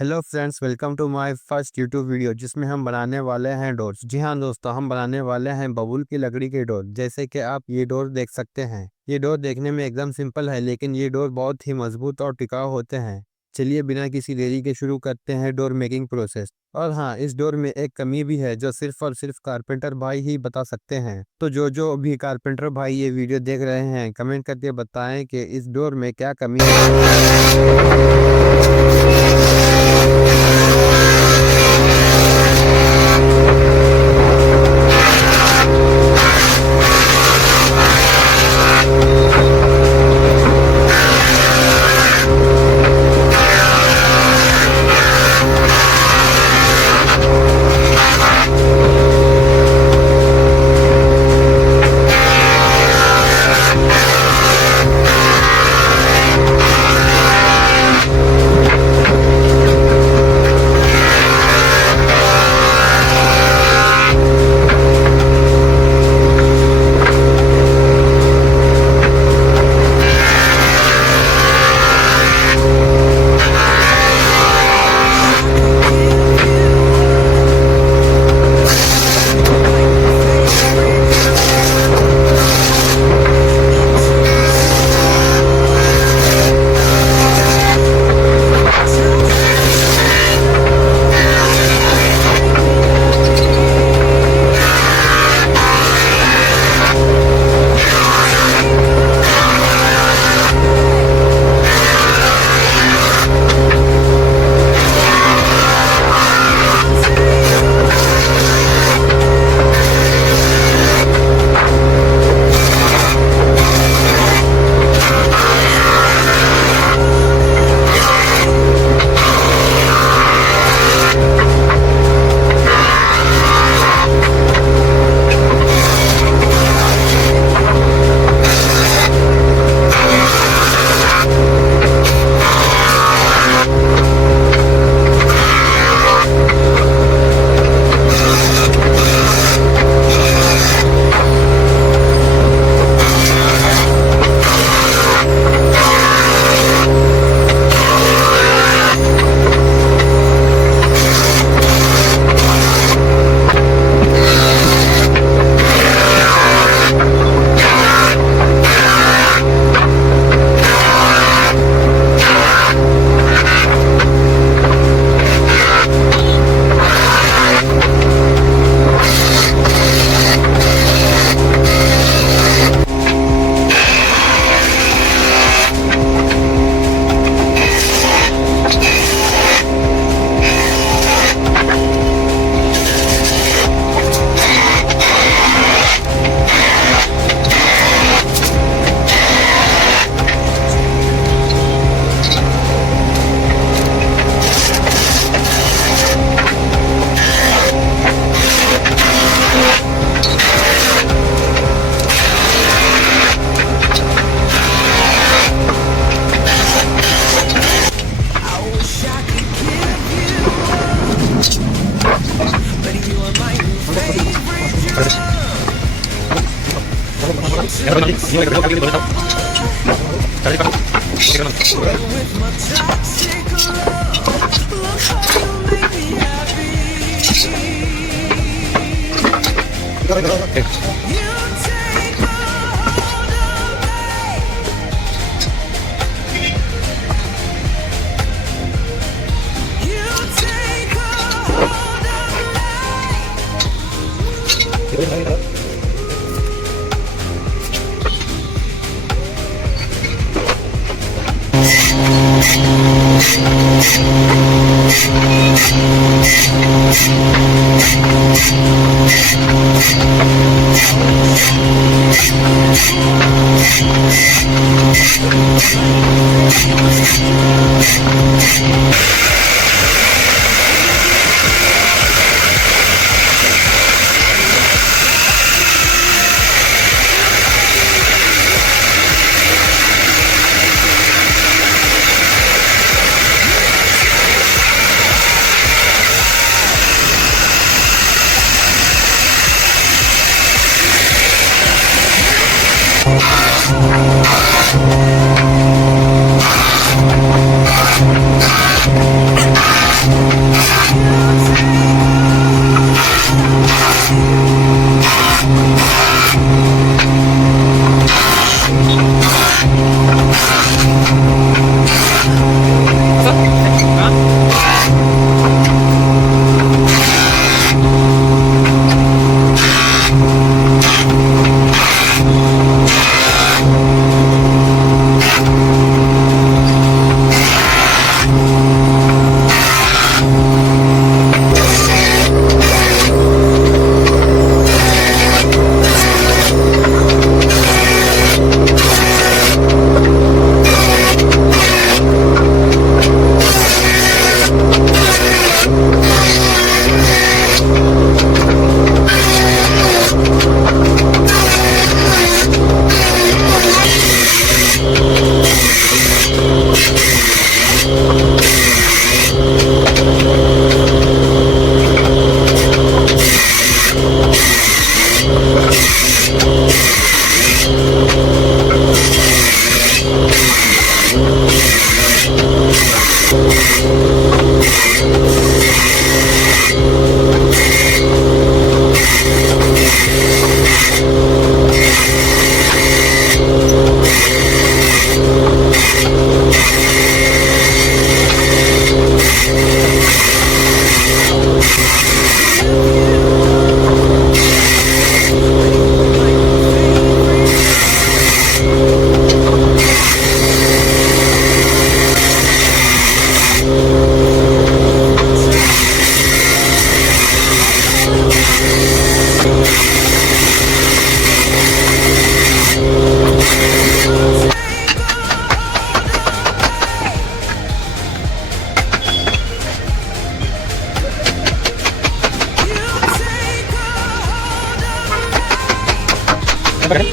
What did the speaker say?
Hello friends, welcome to my first YouTube video जिसमें हम बनाने वाले हैं डोर्स। जी हाँ दोस्तों, हम बनाने वाले हैं बबूल की लकड़ी के डोर। जैसे कि आप ये डोर देख सकते हैं। ये डोर देखने में एकदम सिंपल है, लेकिन ये डोर बहुत ही मजबूत और टिकाऊ होते हैं। चलिए बिना किसी देरी के शुरू करते हैं डोर मेकिंग प्रोसेस। और हाँ, इस डोर में एक कमी भी है जो सिर्फ और सिर्फ कारपेंटर भाई ही बता सकते हैं। तो जो भी कारपेंटर भाई ये वीडियो देख रहे हैं, कमेंट करके बताएं कि इस डोर में क्या कमी है। बटन